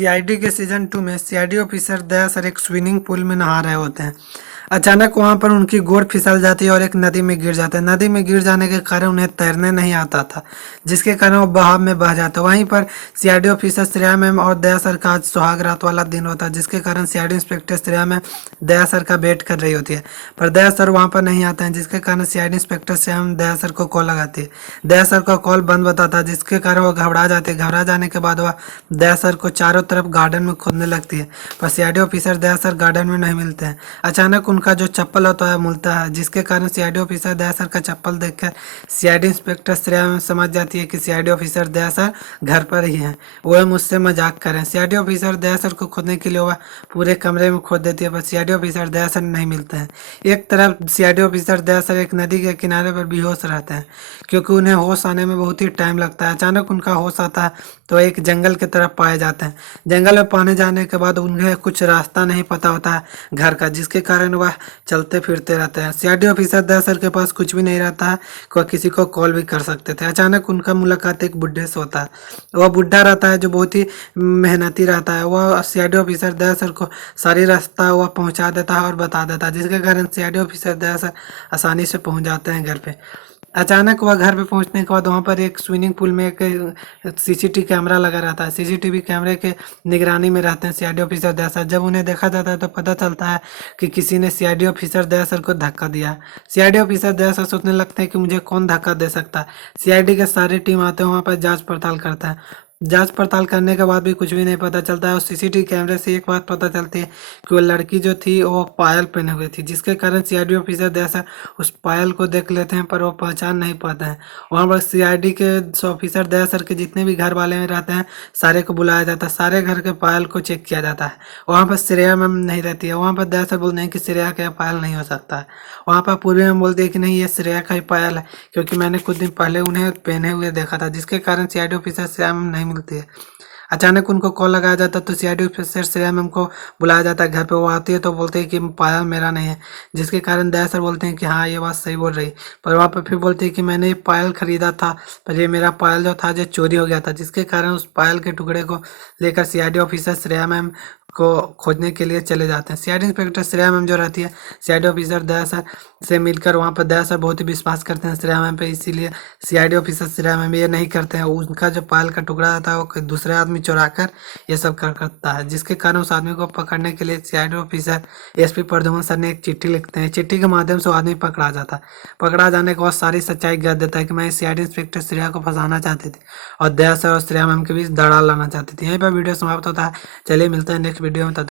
CID के season 2 में CID officer दया sir एक स्विमिंग पूल में नहा रहे होते हैं। अचानक वहां पर उनकी गोड़ फिसल जाती है और एक नदी में गिर जाते हैं। नदी में गिर जाने के कारण उन्हें तैरने नहीं आता था, जिसके कारण वो बहाव में बह जाते। वहीं पर सीआईडी ऑफिसर श्रेया मैम और दया सर का आज सुहाग रात वाला दिन होता है, जिसके कारण सीआईडी इंस्पेक्टर श्रेया मैम दया सर का वेट कर रही होती है, पर दया सर वहां पर नहीं आते हैं, जिसके कारण सीआईडी इंस्पेक्टर श्रेया मैम दया सर को कॉल लगाती है। दया सर का कॉल बंद बताता है, जिसके कारण वो घबरा जाते हैं। घबरा जाने के बाद वह दया सर को चारों तरफ गार्डन में खोदने लगती है, पर सीआईडी ऑफिसर दया सर गार्डन में नहीं मिलते हैं। अचानक उनका जो चप्पल होता है मिलता है, जिसके कारण सीआईडी ऑफिसर दया सर का चप्पल देखकर सीआईडी इंस्पेक्टर श्रेया मैम समझ जाती है कि सीआईडी ऑफिसर दया सर घर पर ही हैं, वह मुझसे मजाक करें। सीआईडी ऑफिसर दया सर को खोदने के लिए वह पूरे कमरे में खोद देती है, पर सीआईडी ऑफिसर दया सर नहीं मिलते हैं। एक तरफ सीआईडी ऑफिसर दया सर एक नदी के किनारे पर बेहोश रहते हैं, क्योंकि उन्हें होश आने में बहुत ही टाइम लगता है। अचानक उनका होश आता है तो एक जंगल की तरफ पाए जाते हैं। जंगल में पाने जाने के बाद उन्हें कुछ रास्ता नहीं पता होता है घर का, जिसके कारण वह चलते फिरते रहते हैं। सीआईडी ऑफिसर दया सर के पास कुछ भी नहीं रहता है, वह किसी को कॉल भी कर सकते थे। अचानक उनका मुलाकात एक बुढ़े से होता है। वह बुढ़ा रहता है जो बहुत ही मेहनती रहता है। वह सीआईडी ऑफिसर दया सर को सारी रास्ता वह पहुंचा देता है और बता देता है, जिसके कारण सीआईडी ऑफिसर दया सर आसानी से पहुंच जाते हैं घर पे। अचानक वह घर पे पहुंचने के बाद वहां पर एक स्विमिंग पूल में एक सीसीटीवी कैमरा लगा रहता है। सीसीटीवी कैमरे के निगरानी में रहते हैं सीआईडी ऑफिसर दया सर। जब उन्हें देखा जाता है तो पता चलता है कि किसी ने सीआईडी ऑफिसर दया सर को धक्का दिया। सीआईडी ऑफिसर दया सर सोचने लगते हैं कि मुझे कौन धक्का दे सकता है। सीआईडी के सारी टीम आते हैं वहां पर, जांच पड़ताल करता है। जांच पड़ताल करने के बाद भी कुछ भी नहीं पता चलता है। और सीसीटीवी कैमरे से एक बात पता चलती है कि वो लड़की जो थी वो पायल पहने हुई थी, जिसके कारण सीआईडी ऑफिसर जैसा उस पायल को देख लेते हैं, पर वो पहचान नहीं पाते हैं। वहाँ पर सीआईडी के ऑफिसर दया सर के जितने भी घर वाले में रहते हैं सारे को बुलाया जाता है। सारे घर के पायल को चेक किया जाता है। वहाँ पर श्रेया मैम नहीं रहती है। वहाँ पर दया सर बोलते हैं कि श्रेया का पायल नहीं हो सकता है। वहाँ पर पूर्वी मैम बोलती है कि नहीं, ये श्रेया का ही पायल है, क्योंकि मैंने कुछ दिन पहले उन्हें पहने हुए देखा था, जिसके कारण सीआईडी ऑफिसर श्रेया मैम नहीं मिलती है। अचानक उनको कॉल लगाया जाता है तो सीआईडी ऑफिसर श्रेया मैम को बुलाया जाता है घर पे। वो आती है तो बोलते हैं कि पायल मेरा नहीं है, जिसके कारण दया सर बोलते हैं कि हाँ ये बात सही बोल रही, पर वहाँ पर फिर बोलते हैं कि मैंने ये पायल खरीदा था, पर ये मेरा पायल जो था जो चोरी हो गया था, जिसके कारण उस पायल के टुकड़े को लेकर सीआईडी ऑफिसर श्रेया मैम को खोजने के लिए चले जाते हैं। सीआईडी इंस्पेक्टर श्रेया मैम जो रहती है सीआईडी ऑफिसर दया सर से मिलकर वहाँ पर दया सर बहुत ही विश्वास करते हैं श्रेया मैम पे, इसीलिए सीआईडी ऑफिसर श्रेया मैम ये नहीं करते हैं। उनका जो पायल का टुकड़ा था वो दूसरे आदमी चुरा कर ये सब करता है, जिसके कारण उस आदमी को पकड़ने के लिए CID officer SP Pradyuman sir ने एक चिट्ठी लिखते हैं। चिट्ठी के माध्यम से वो आदमी पकड़ा जाता है। पकड़ा जाने के बाद सारी सच्चाई गिरा देता है कि मैं सीआईडी इंस्पेक्टर श्रेया को फंसाना चाहती थी और दया सर और श्रेया मैम के बीच दरार लाना चाहती थी। यहीं पर वीडियो समाप्त होता है। चलिए मिलते हैं नेक्स्ट वीडियो में।